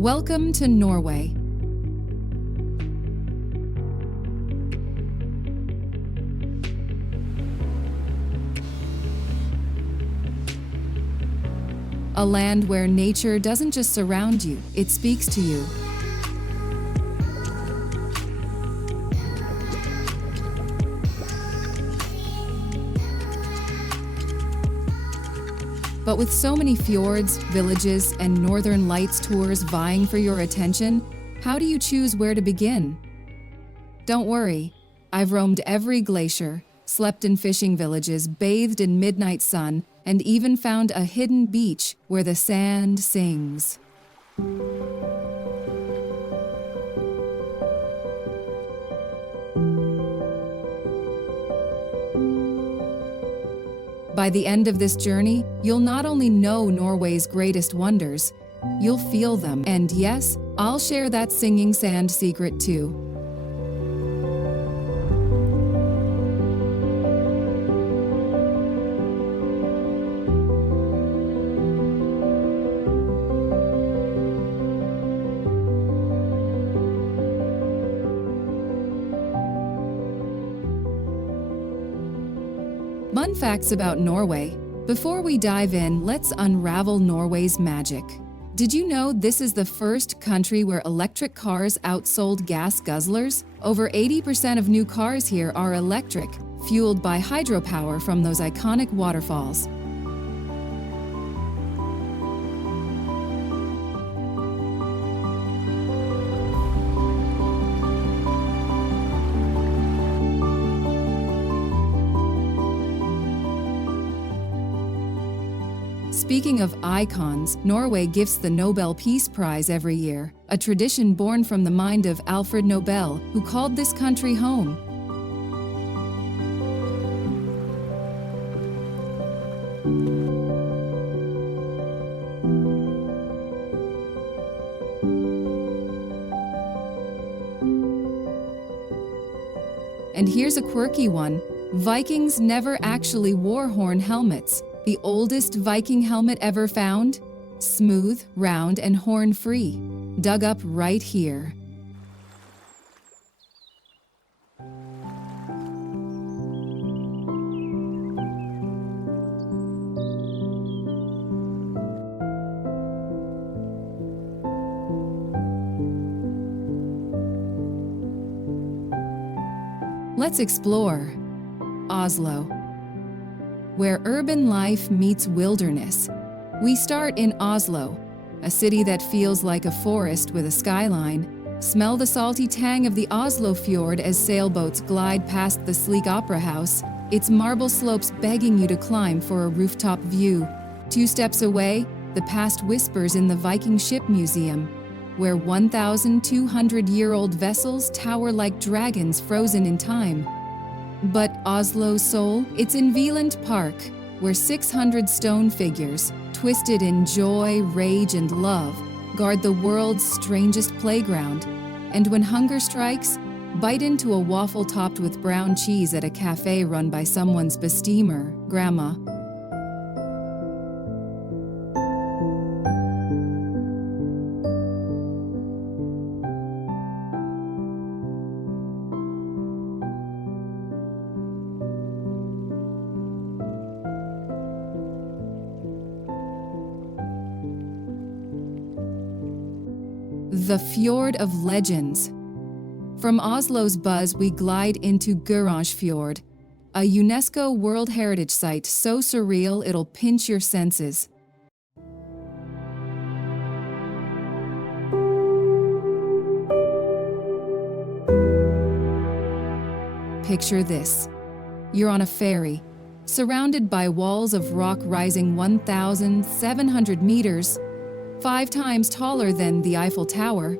Welcome to Norway. A land where nature doesn't just surround you, it speaks to you. But with so many fjords, villages, and Northern Lights tours vying for your attention, how do you choose where to begin? Don't worry, I've roamed every glacier, slept in fishing villages, bathed in midnight sun, and even found a hidden beach where the sand sings. By the end of this journey, you'll not only know Norway's greatest wonders, you'll feel them. And yes, I'll share that singing sand secret too. Fun facts about Norway. Before we dive in, let's unravel Norway's magic. Did you know this is the first country where electric cars outsold gas guzzlers? Over 80% of new cars here are electric, fueled by hydropower from those iconic waterfalls. Speaking of icons, Norway gifts the Nobel Peace Prize every year, a tradition born from the mind of Alfred Nobel, who called this country home. And here's a quirky one. Vikings never actually wore horn helmets. The oldest Viking helmet ever found? Smooth, round, and horn-free. Dug up right here. Let's explore Oslo, where urban life meets wilderness. We start in Oslo, a city that feels like a forest with a skyline. Smell the salty tang of the Oslo Fjord as sailboats glide past the sleek opera house, its marble slopes begging you to climb for a rooftop view. 2 steps away, the past whispers in the Viking Ship Museum, where 1,200-year-old vessels tower like dragons frozen in time. But Oslo's soul, it's in Vigeland Park, where 600 stone figures, twisted in joy, rage, and love, guard the world's strangest playground. And when hunger strikes, bite into a waffle topped with brown cheese at a cafe run by someone's bestemor, grandma. The Fjord of Legends. From Oslo's buzz, we glide into Gurange Fjord, a UNESCO World Heritage Site so surreal it'll pinch your senses. Picture this. You're on a ferry, surrounded by walls of rock rising 1,700 meters, 5 times taller than the Eiffel Tower.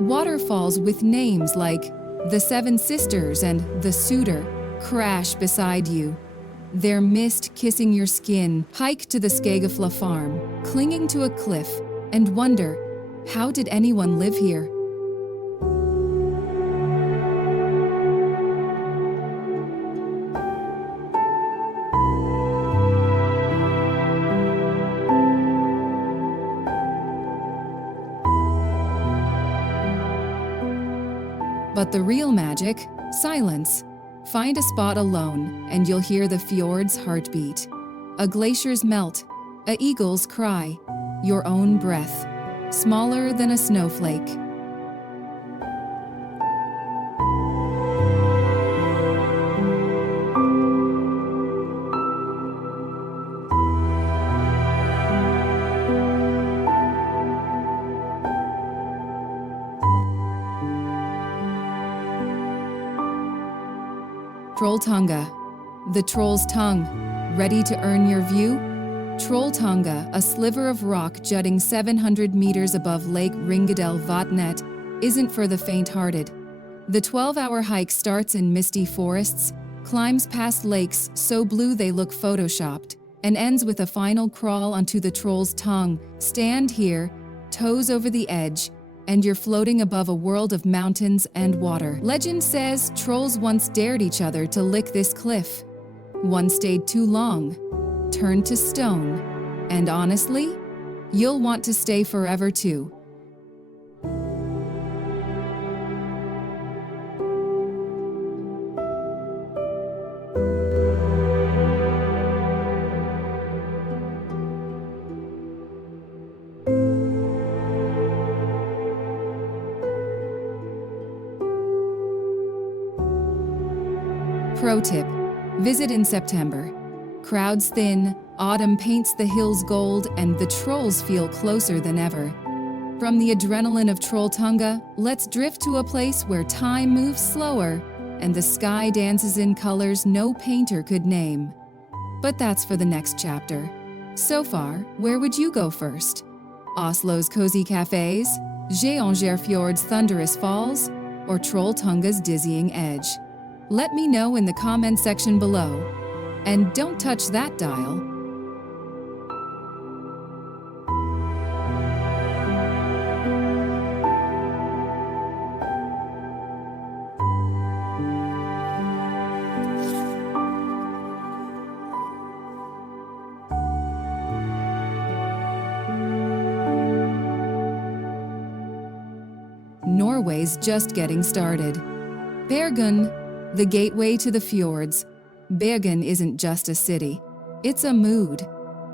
Waterfalls with names like the Seven Sisters and the Suitor crash beside you, their mist kissing your skin. Hike to the Skagafla farm, clinging to a cliff, and wonder, how did anyone live here? But the real magic? Silence. Find a spot alone, and you'll hear the fjord's heartbeat. A glacier's melt, a eagle's cry, your own breath, smaller than a snowflake. Trolltunga, the troll's tongue. Ready to earn your view? Trolltunga, a sliver of rock jutting 700 meters above Lake Ringedelvatnet, isn't for the faint-hearted. The 12-hour hike starts in misty forests, climbs past lakes so blue they look photoshopped, and ends with a final crawl onto the troll's tongue. Stand here, toes over the edge, and you're floating above a world of mountains and water. Legend says trolls once dared each other to lick this cliff. One stayed too long, turned to stone, and honestly, you'll want to stay forever too. Pro tip: visit in September. Crowds thin, autumn paints the hills gold, and the trolls feel closer than ever. From the adrenaline of Trolltunga, let's drift to a place where time moves slower and the sky dances in colors no painter could name. But that's for the next chapter. So far, where would you go first? Oslo's cozy cafes, Geirangerfjord's thunderous falls, or Trolltunga's dizzying edge? Let me know in the comment section below. And don't touch that dial. Norway's just getting started. Bergen, the gateway to the fjords. Bergen isn't just a city, it's a mood.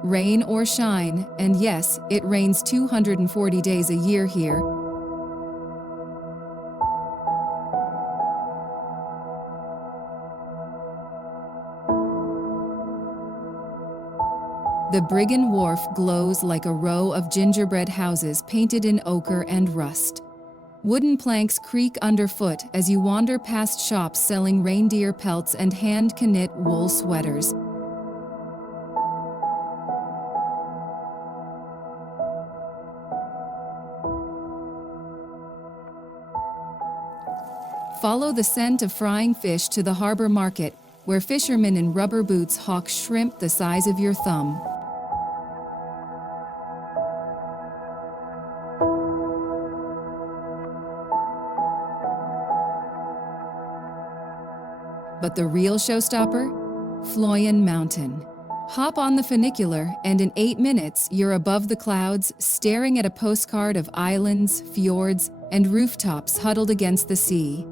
Rain or shine, and yes, it rains 240 days a year here. The Bryggen wharf glows like a row of gingerbread houses painted in ochre and rust. Wooden planks creak underfoot as you wander past shops selling reindeer pelts and hand-knit wool sweaters. Follow the scent of frying fish to the harbor market, where fishermen in rubber boots hawk shrimp the size of your thumb. But the real showstopper? Fløyen Mountain. Hop on the funicular, and in 8 minutes, you're above the clouds, staring at a postcard of islands, fjords, and rooftops huddled against the sea.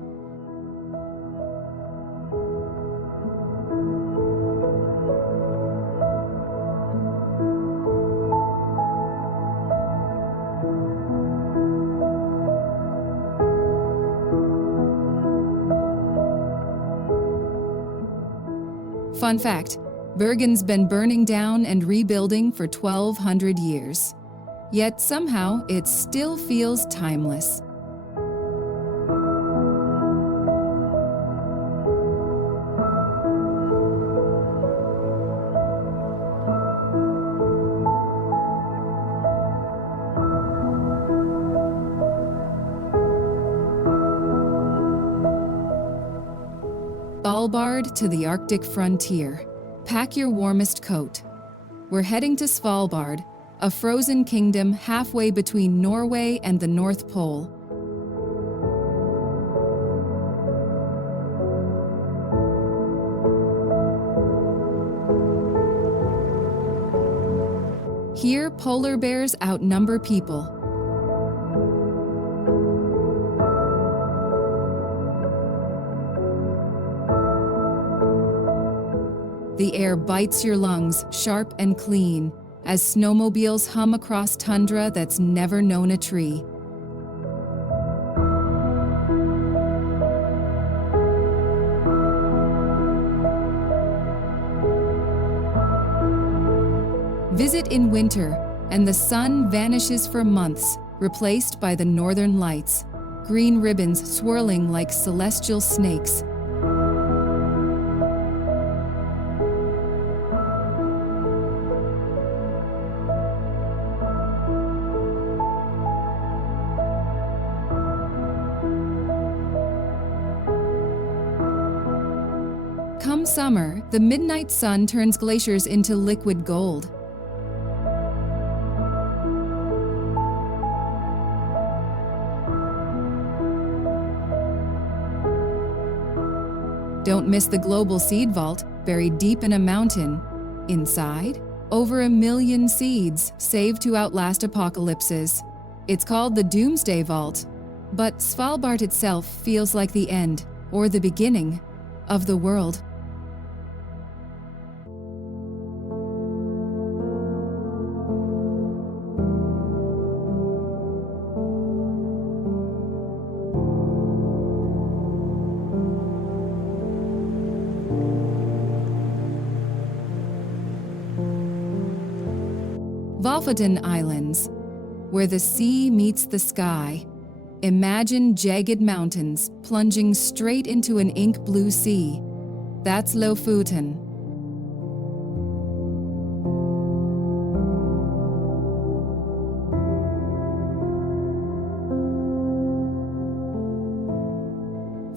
Fun fact, Bergen's been burning down and rebuilding for 1,200 years. Yet somehow it still feels timeless. Svalbard to the Arctic frontier. Pack your warmest coat. We're heading to Svalbard, a frozen kingdom halfway between Norway and the North Pole. Here, polar bears outnumber people. The air bites your lungs, sharp and clean, as snowmobiles hum across tundra that's never known a tree. Visit in winter, and the sun vanishes for months, replaced by the northern lights, green ribbons swirling like celestial snakes. Come summer, the midnight sun turns glaciers into liquid gold. Don't miss the global seed vault, buried deep in a mountain. Inside, over 1 million seeds, saved to outlast apocalypses. It's called the Doomsday Vault. But Svalbard itself feels like the end, or the beginning, of the world. Lofoten Islands, where the sea meets the sky. Imagine jagged mountains plunging straight into an ink blue sea. That's Lofoten.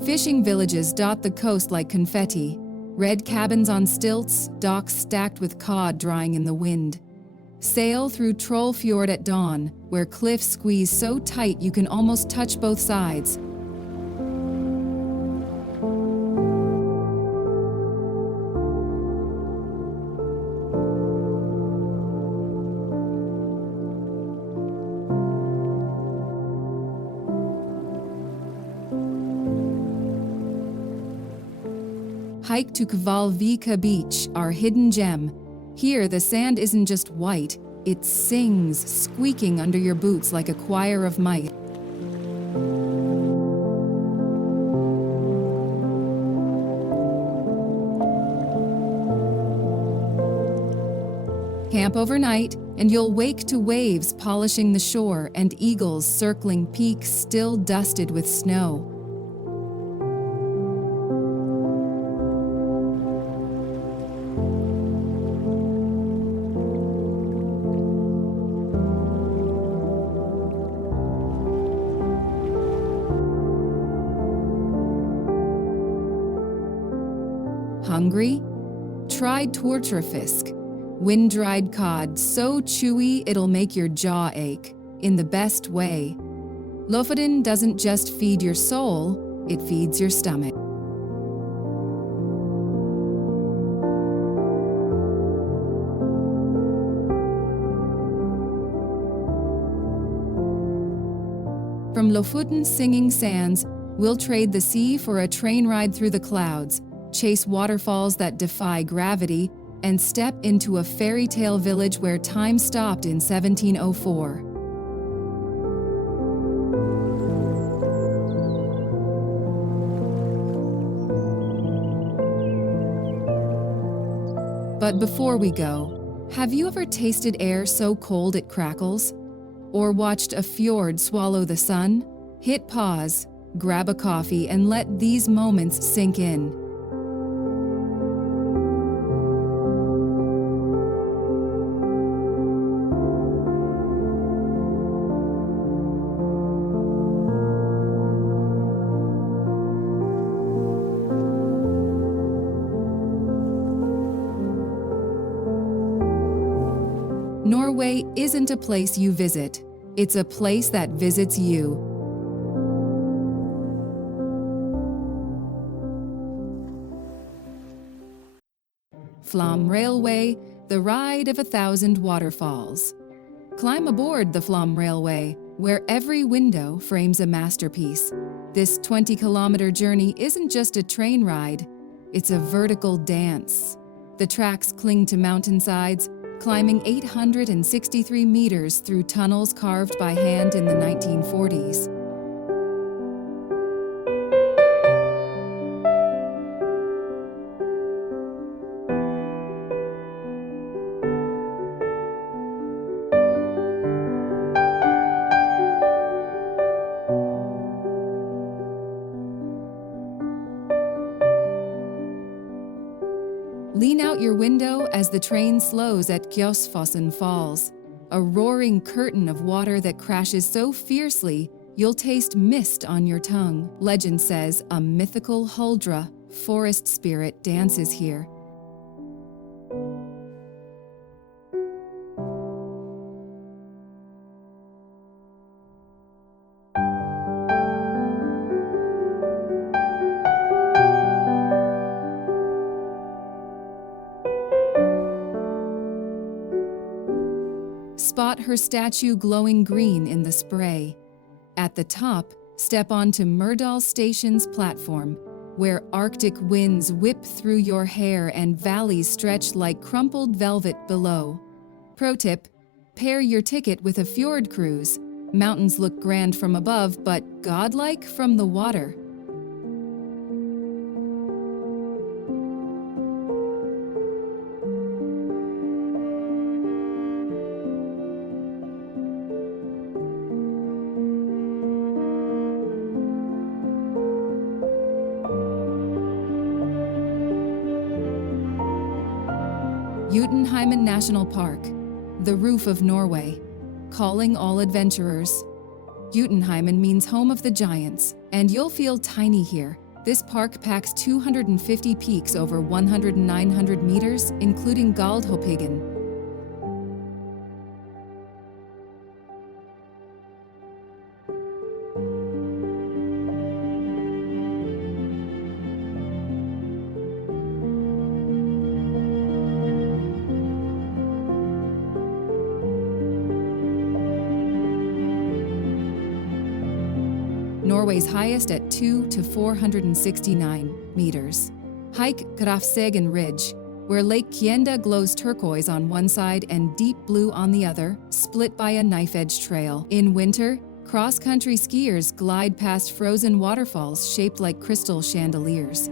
Fishing villages dot the coast like confetti. Red cabins on stilts, docks stacked with cod drying in the wind. Sail through Troll Fjord at dawn, where cliffs squeeze so tight you can almost touch both sides. Hike to Kvalvika Beach, our hidden gem. Here, the sand isn't just white, it sings, squeaking under your boots like a choir of mice. Camp overnight, and you'll wake to waves polishing the shore and eagles circling peaks still dusted with snow. Hungry? Try torturfisk, wind-dried cod so chewy it'll make your jaw ache, in the best way. Lofoten doesn't just feed your soul, it feeds your stomach. From Lofoten's singing sands, we'll trade the sea for a train ride through the clouds, chase waterfalls that defy gravity, and step into a fairy tale village where time stopped in 1704. But before we go, have you ever tasted air so cold it crackles? Or watched a fjord swallow the sun? Hit pause, grab a coffee, and let these moments sink in. Norway isn't a place you visit, it's a place that visits you. Flam Railway, the ride of 1,000 waterfalls. Climb aboard the Flam Railway, where every window frames a masterpiece. This 20-kilometer journey isn't just a train ride, it's a vertical dance. The tracks cling to mountainsides, climbing 863 meters through tunnels carved by hand in the 1940s. Lean out your window as the train slows at Geirangerfjord Falls, a roaring curtain of water that crashes so fiercely you'll taste mist on your tongue. Legend says a mythical huldra, forest spirit, dances here. Spot her statue glowing green in the spray. At the top, step onto Myrdal Station's platform, where Arctic winds whip through your hair and valleys stretch like crumpled velvet below. Pro tip: pair your ticket with a fjord cruise. Mountains look grand from above, but godlike from the water. Utenheimman National Park, the roof of Norway, calling all adventurers. Utenheimman means home of the giants, and you'll feel tiny here. This park packs 250 peaks over 900 meters, including Galdhøpiggen. Norway's highest at 2 to 469 meters. Hike Grafsegen Ridge, where Lake Kienda glows turquoise on one side and deep blue on the other, split by a knife-edge trail. In winter, cross-country skiers glide past frozen waterfalls shaped like crystal chandeliers.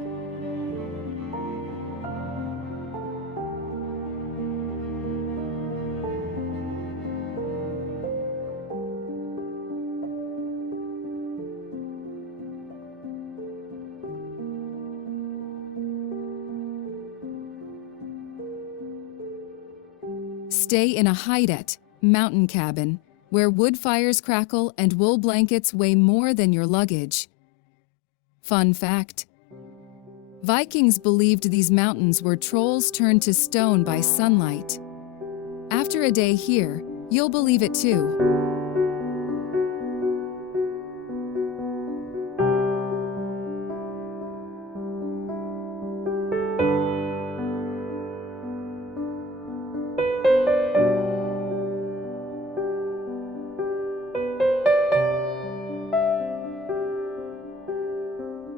Stay in a hideout, mountain cabin, where wood fires crackle and wool blankets weigh more than your luggage. Fun fact: Vikings believed these mountains were trolls turned to stone by sunlight. After a day here, you'll believe it too.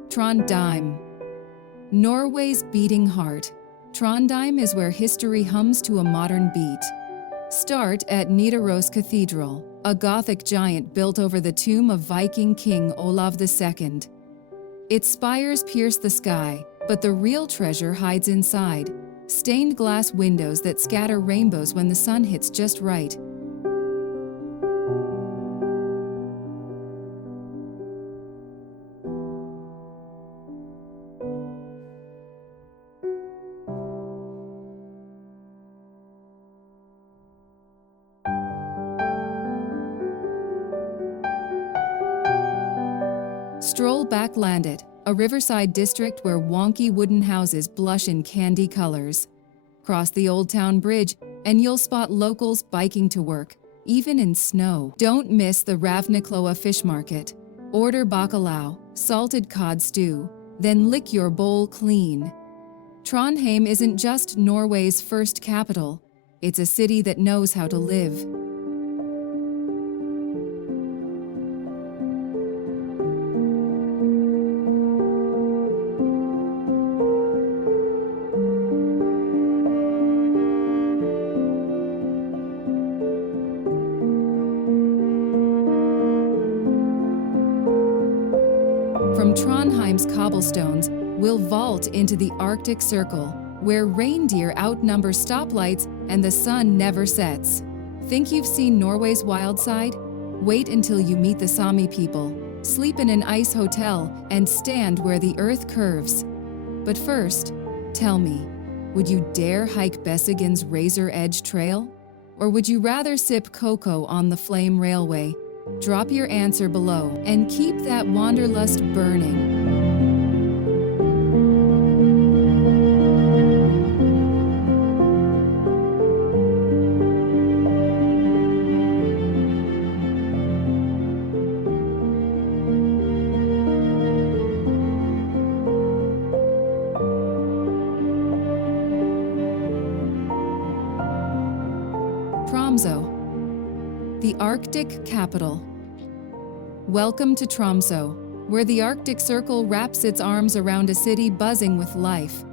Trondheim. Norway's beating heart, Trondheim is where history hums to a modern beat. Start at Nidaros Cathedral, a Gothic giant built over the tomb of Viking King Olav II. Its spires pierce the sky, but the real treasure hides inside, stained glass windows that scatter rainbows when the sun hits just right. Stroll back Landet, a riverside district where wonky wooden houses blush in candy colors. Cross the Old Town Bridge, and you'll spot locals biking to work, even in snow. Don't miss the Ravnikloa fish market. Order bacalao, salted cod stew, then lick your bowl clean. Trondheim isn't just Norway's first capital, it's a city that knows how to live. Trondheim's cobblestones, we'll vault into the Arctic Circle, where reindeer outnumber stoplights and the sun never sets. Think you've seen Norway's wild side? Wait until you meet the Sami people, sleep in an ice hotel, and stand where the earth curves. But first, tell me, would you dare hike Bergen's razor-edge trail? Or would you rather sip cocoa on the Flam Railway? Drop your answer below and keep that wanderlust burning. Tromsø, the Arctic capital. Welcome to Tromsø, where the Arctic Circle wraps its arms around a city buzzing with life.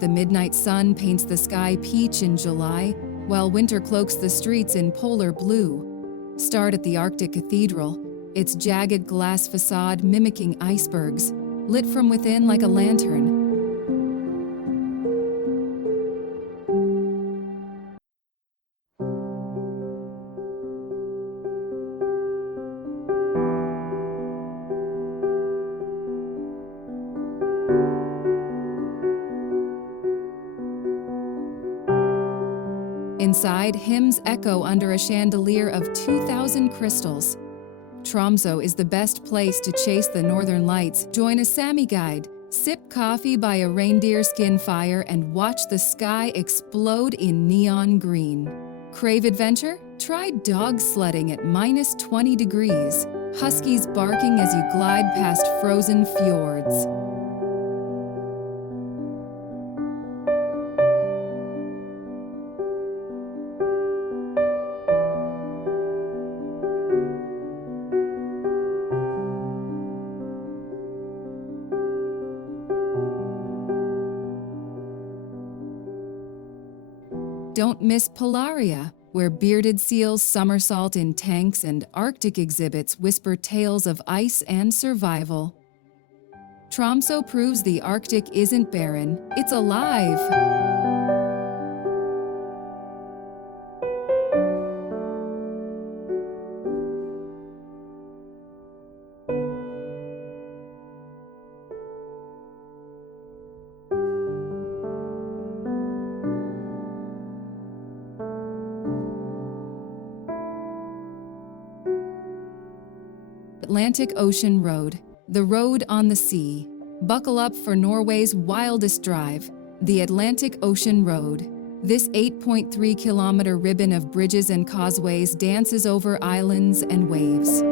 The midnight sun paints the sky peach in July, while winter cloaks the streets in polar blue. Start at the Arctic Cathedral, its jagged glass facade mimicking icebergs, lit from within like a lantern. Inside, hymns echo under a chandelier of 2,000 crystals. Tromsø is the best place to chase the northern lights, join a Sami guide, sip coffee by a reindeer skin fire, and watch the sky explode in neon green. Crave adventure? Try dog sledding at -20 degrees, huskies barking as you glide past frozen fjords. Don't miss Polaria, where bearded seals somersault in tanks and Arctic exhibits whisper tales of ice and survival. Tromsø proves the Arctic isn't barren, it's alive. Atlantic Ocean Road, the road on the sea. Buckle up for Norway's wildest drive, the Atlantic Ocean Road. This 8.3-kilometer ribbon of bridges and causeways dances over islands and waves.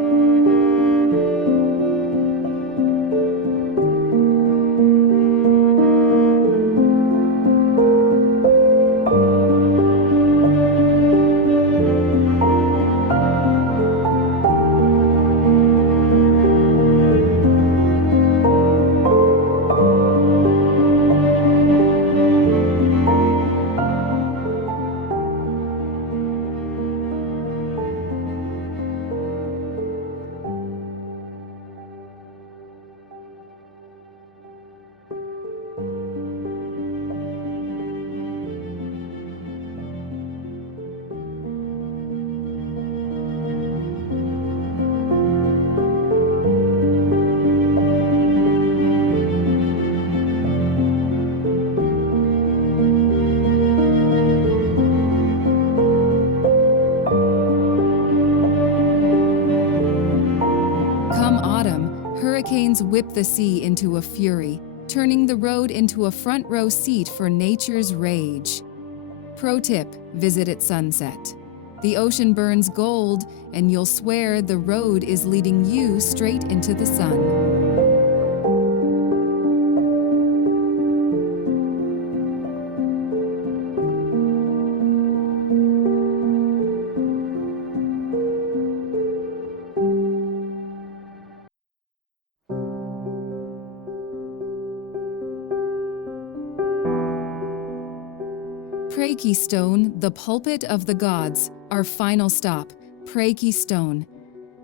Hurricanes whip the sea into a fury, turning the road into a front row seat for nature's rage. Pro tip, visit at sunset. The ocean burns gold, and you'll swear the road is leading you straight into the sun. Stone, the pulpit of the gods, our final stop, Stone.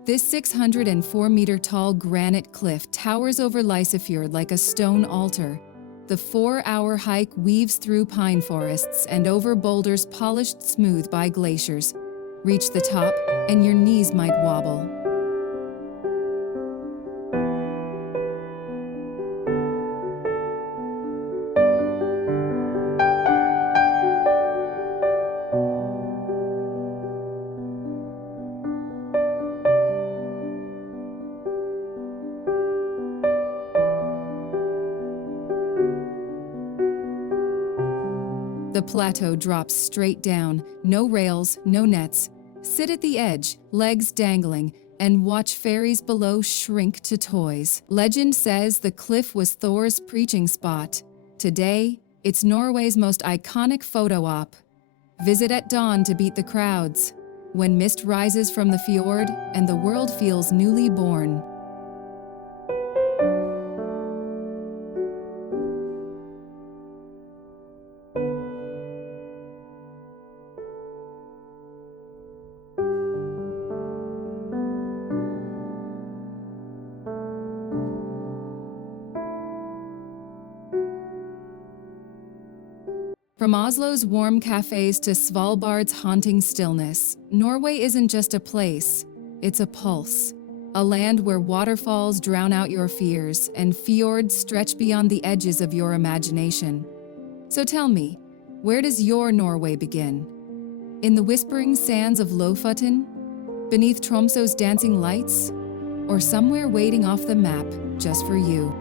This 604-meter-tall granite cliff towers over Lysefjord like a stone altar. The 4-hour hike weaves through pine forests and over boulders polished smooth by glaciers. Reach the top, and your knees might wobble. The plateau drops straight down, no rails, no nets. Sit at the edge, legs dangling, and watch fairies below shrink to toys. Legend says the cliff was Thor's preaching spot. Today, it's Norway's most iconic photo op. Visit at dawn to beat the crowds, when mist rises from the fjord and the world feels newly born. From Oslo's warm cafes to Svalbard's haunting stillness, Norway isn't just a place, it's a pulse. A land where waterfalls drown out your fears and fjords stretch beyond the edges of your imagination. So tell me, where does your Norway begin? In the whispering sands of Lofoten? Beneath Tromsø's dancing lights? Or somewhere waiting off the map just for you?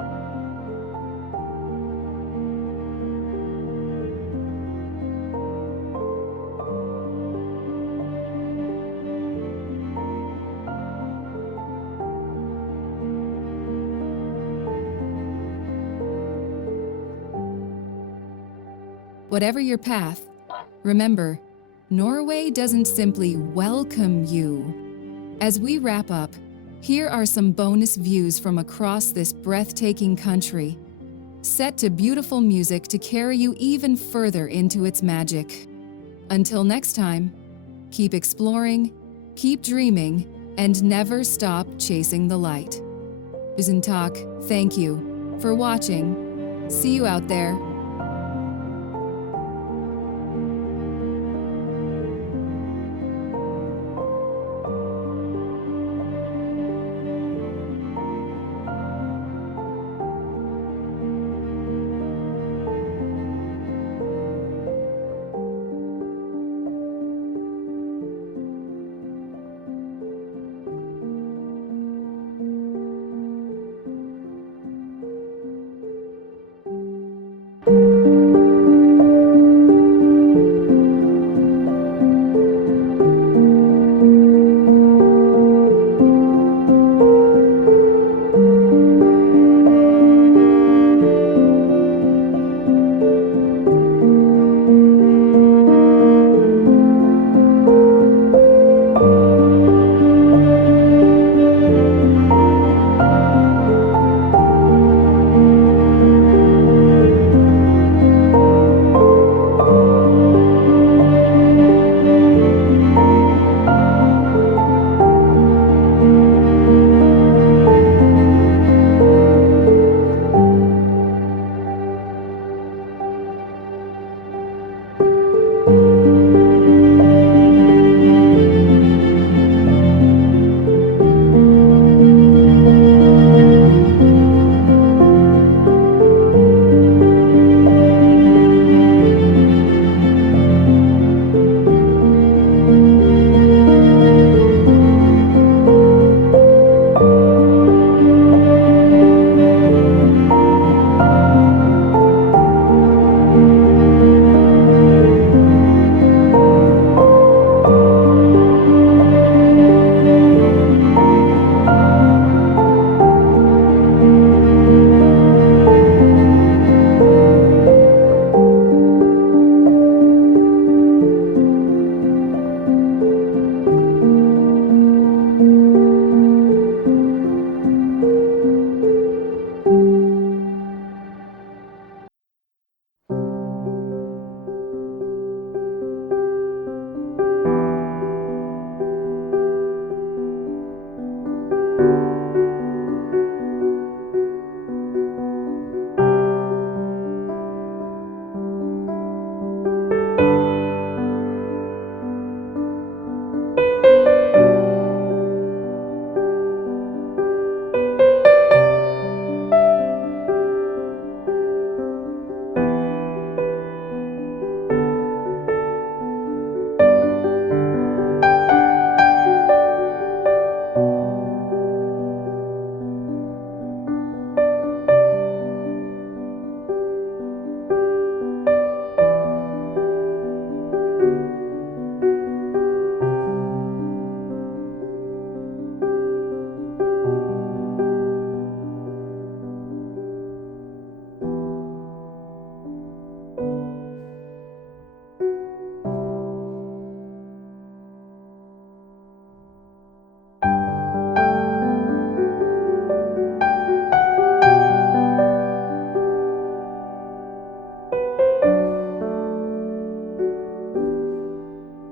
Whatever your path, remember, Norway doesn't simply welcome you. As we wrap up, here are some bonus views from across this breathtaking country, set to beautiful music to carry you even further into its magic. Until next time, keep exploring, keep dreaming, and never stop chasing the light. Tusen takk, thank you for watching. See you out there.